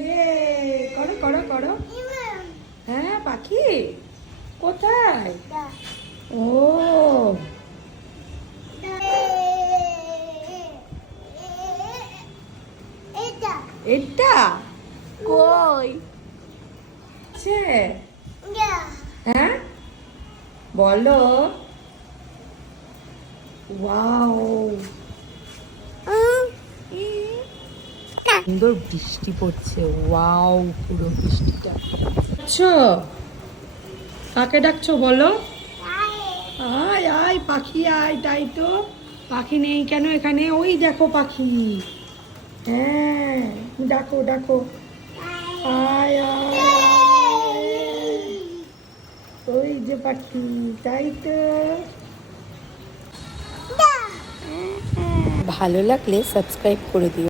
ইয়ে করো করো করো। হ্যাঁ পাখি কোথায়? ও এটা কই? হ্যাঁ বলো। ওয়াও সুন্দর বৃষ্টি পড়ছে। ওয়াও পুরো বৃষ্টিটা। আচ্ছা কাকে ডাকছো বলো? আয় আয় পাখি আয়। তাই তো পাখি নেই কেন এখানে? ওই দেখো পাখি। হ্যাঁ ডাকো ডাকো। আয় আয় আয়। ওই যে পাখি। তাই তো। ভালো লাগলে সাবস্ক্রাইব করে দিও।